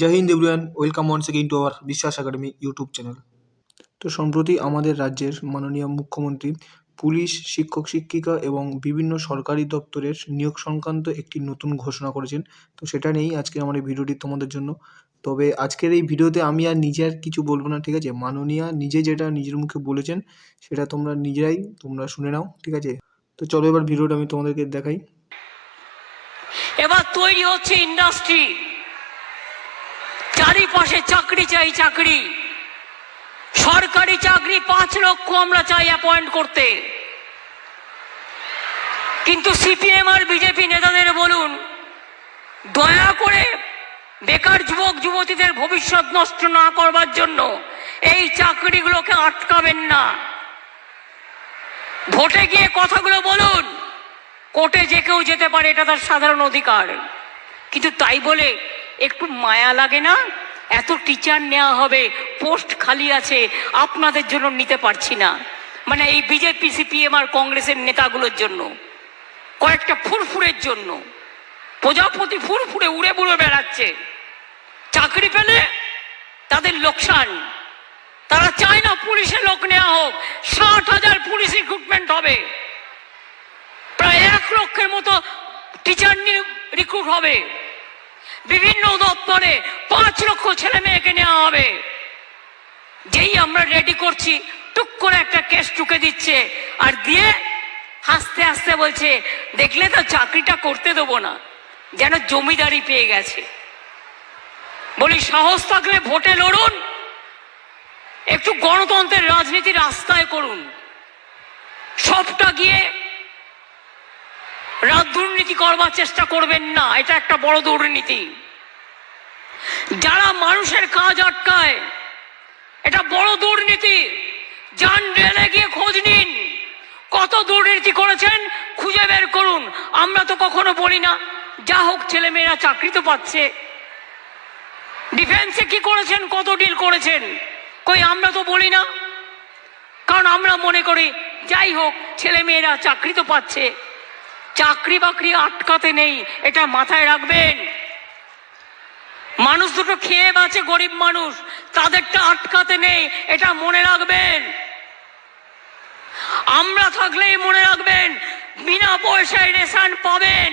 Jai Hind everyone welcome once again to our Biswas academy YouTube channel তো সম্প্রতি আমাদের রাজ্যের মাননীয় মুখ্যমন্ত্রী, পুলিশ, শিক্ষক, শিক্ষিকা এবং বিভিন্ন সরকারি দপ্তরের নিয়োগ সংক্রান্ত একটি নতুন ঘোষণা করেছেন। তো সেটা নিয়েই আজকে আমার এই ভিডিওটি তোমাদের জন্য। তবে আজকের এই ভিডিওতে আমি আর নিজে আর কিছু বলব না, ঠিক আছে? মাননীয়া নিজে যেটা নিজের মুখে বলেছেন, সেটা তোমরা নিজেরাই তোমরা শুনে নাও, ঠিক আছে? তো চলো এবার ভিডিওটা আমি তোমাদেরকে দেখাই। এবার তৈরি হচ্ছে ইন্ডাস্ট্রি চারিপাশে চাকরি চাই চাকরি। সরকারি চাকরি পাঁচ লক্ষ আমরা চাই অ্যাপয়েন্ট করতে। কিন্তু সিপিএম আর বিজেপি নেতাদের বলুন, দয়া করে বেকার যুবক, যুবতীদের ভবিষ্যৎ নষ্ট না করবার জন্য এই চাকরিগুলোকে আটকাবেন না। ভোটে গিয়ে কথাগুলো বলুন, কোর্টে যে কেউ যেতে পারে, এটা তার সাধারণ অধিকার। কিন্তু তাই বলে একটু মায়া লাগে না? এত টিচার নেওয়া হবে পোস্ট খালি আছে, আপনাদের জন্য নিতে পারছি না। মানে এই বিজেপি, সিপিএম আর কংগ্রেসের নেতাগুলোর জন্য, কয়েকটা ফুরফুরের জন্য। প্রজাপতি ফুরফুরে উড়ে বুড়ে বেড়াচ্ছে। চাকরি পেলে তাদের লোকসান। তারা চায় না পুলিশে লোক নেওয়া হোক, ষাট হাজার পুলিশ রিক্রুটমেন্ট হবে। প্রায় এক লক্ষের মতো টিচার নিয়ে রিক্রুট হবে। বিভিন্ন দপ্তরে পাঁচ লক্ষ ছেলে মেয়েকে নেওয়া হবে। যেই আমরা রেডি করছি, টুক করে একটা কেস টুকে দিচ্ছে আর দিয়ে হাসতে হাসতে বলছে, দেখলে তো চাকরিটা করতে দেবো না, যেন জমিদারি পেয়ে গেছে। বলি, সাহস থাকলে ভোটে লড়ুন, একটু গণতন্ত্রের রাজনীতি রাস্তায় করুন। সবটা গিয়ে রাত দুর্নীতি করবার চেষ্টা করবেন না, এটা একটা বড় দুর্নীতি। যারা মানুষের কাজ আটকায়, এটা বড় দুর্নীতি। যান রেলে গিয়ে খোঁজ নিন, কত দুর্নীতি করেছেন, খুঁজে বের করুন। আমরা তো কখনো বলি না, যা হোক ছেলে মেয়েরা চাকরি তো পাচ্ছে। ডিফেন্সে কি করেছেন, কত ডিল করেছেন? কই আমরা তো বলি না। কারণ আমরা মনে করি, যাই হোক ছেলে মেয়েরা চাকরি তো পাচ্ছে। চাকরি বাকরি আটকাতে নেই, এটা মাথায় রাখবেন। মানুষ দুটো খেয়ে বাঁচে, গরিব মানুষ। তাদেরটা আটকাতে নেই, এটা মনে রাখবেন। আমরা থাকলেই মনে রাখবেন, বিনা পয়সায় রেশন পাবেন।